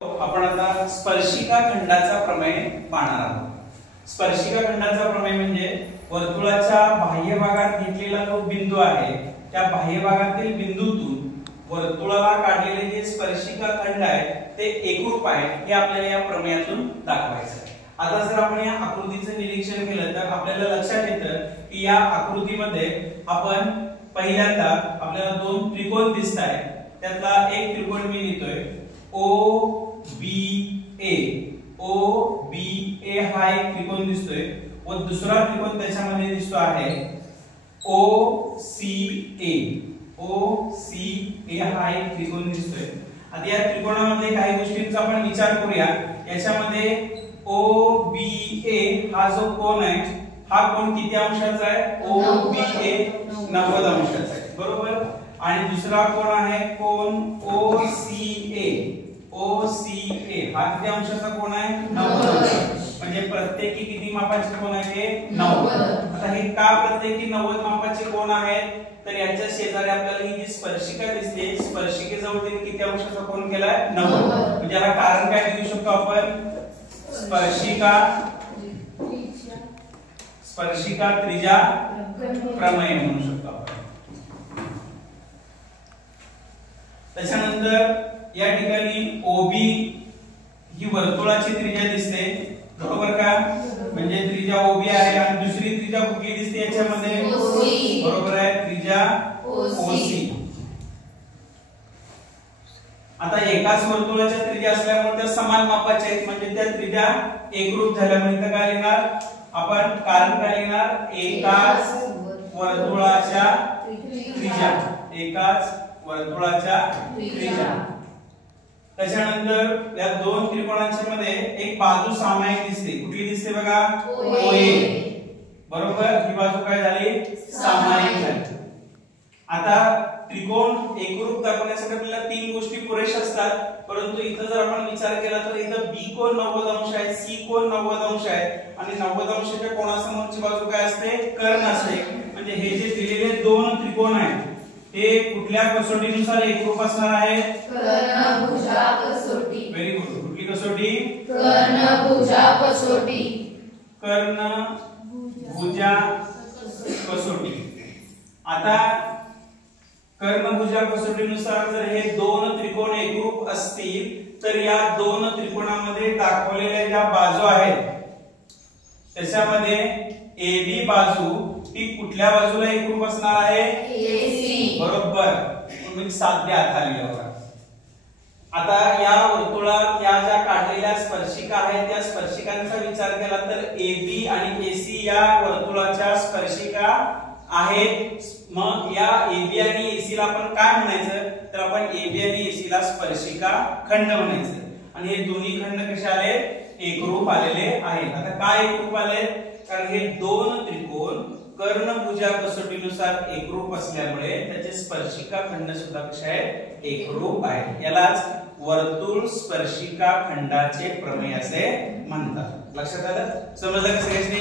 आपण आता स्पर्शिका खंडाचा प्रमेय पाहणार आहोत। स्पर्शिका खंडाचा प्रमेय म्हणजे वर्तुळाच्या बाह्य भागात घेतलेला जो बिंदू आहे त्या बाह्य भागातील बिंदूतून वर्तुळाला काढलेले जे स्पर्शिका खंड आहे ते एकरूप आहे हे आपल्याला या प्रमेयातून दाखवायचं आहे। आता जर आपण या आकृतीचं निरीक्षण केलं तर आपल्याला लक्षात येतं की या आकृतीमध्ये आपण पहिल्यांदा आपल्याला दोन त्रिकोण दिसतायत। त्यातला एक त्रिकोण मी लिहितोय OBA हा एक त्रिकोण दिसतोय व दुसरा त्रिकोण त्याच्यामध्ये दिसतो आहे OCA हा एक त्रिकोण दिसतोय। आता या त्रिकोणामध्ये काही गोष्टींचा आपण विचार करूया। याच्यामध्ये OBA हा जो कोन आहे हा कोन किती अंशाचा आहे? OBA 90 अंशाचा आहे, बरोबर। आणि दुसरा कोन आहे कोन OCA हा किती अंशाचा कोन आहे? 90। म्हणजे प्रत्येकी किती मापाचे कोन आहे? 90। आता हे का प्रत्येकी 90 मापाचे कोन आहेत? तर याच्या शेजारी आपल्याला ही जी स्पर्शिका दिसते स्पर्शिकेजवळ त्यांनी किती अंशाचा कोन केलाय? 90। म्हणजे याला कारण काय देऊ शकतो आपण? स्पर्शिका त्रिज्या प्रमेय म्हणू शकतो आपण। त्याच्यानंतर या ठिकाणी OB ही वर्तुळाची त्रिज्या दिसते, बरोबर का? म्हणजे त्रिज्या OB आहे आणि दुसरी त्रिज्या कुठली दिसते याच्यामध्ये? OC, बरोबर आहे, त्रिज्या OC। आता एकाच वर्तुळाच्या त्रिज्या असल्यामुळे त्या समान मापाच्या आहेत म्हणजे त्या त्रिज्या एकरूप झाल्यामुळे तर काय लिहिणार आपण? कारण काय लिहिणार? एकाच वर्तुळाच्या त्रिज्या, एकाच वर्तुळाच्या त्रिज्या। त्याच्यानंतर या दोन त्रिकोणांच्या मध्ये एक बाजू सामायिक दिसते, कुठली दिसते बघा? OA, बरोबर। ही बाजू काय झाली? सामायिक झाली। आता त्रिकोण एकरूप दाखवण्यासाठी आपल्याला तीन गोष्टी पुरेशा असतात, परंतु इथं जर आपण विचार केला तर इथं B कोन 90 अंश आहे, C कोन 90 अंश आहे आणि 90 अंशाच्या कोणासमोरची बाजू काय असते? कर्ण असते। म्हणजे हे जे दिलेले दोन त्रिकोण आहेत ते कुठल्या कसोटीनुसार एकरूप असणार आहेत? कर्णभुजा कसोटी। Very good. कुठली कसोटी? कर्णभुजा कसोटी। कर्णभुजा कसोटी। आता कर्णभुजा कसोटीनुसार जर हे दोन त्रिकोण एकरूप असतील तर या दोन त्रिकोणामध्ये दाखवलेल्या ज्या बाजू आहेत त्याच्यामध्ये AB बाजू ती कुठल्या बाजूला एकरूप असणार आहे? AC, बरोबर। तुम्ही साध्य आधारले बघा। आता या वर्तुळात या ज्या काढलेल्या स्पर्शिका आहेत त्या स्पर्शिकांचा विचार केला तर AB आणि AC या वर्तुळाच्या स्पर्शिका आहेत। मग या AB आणि AC ला आपण काय म्हणायचं? तर आपण AB आणि AC ला स्पर्शिका खंड म्हणायचं। आणि हे दोन्ही खंड कसे आले? एकरूप आलेले आहेत। आता काय एकरूप आले? कारण हे दोन त्रिकोण कर्णभुजा कसोटीनुसार एकरूप असल्यामुळे त्याचे स्पर्शिका खंड सुद्धा कसे आहेत? एकरूप आहेत। यालाच वर्तुळ स्पर्शिका खंडाचे प्रमेय असे म्हणतात। लक्षात आलं? समजलं का सगळ्यांनी?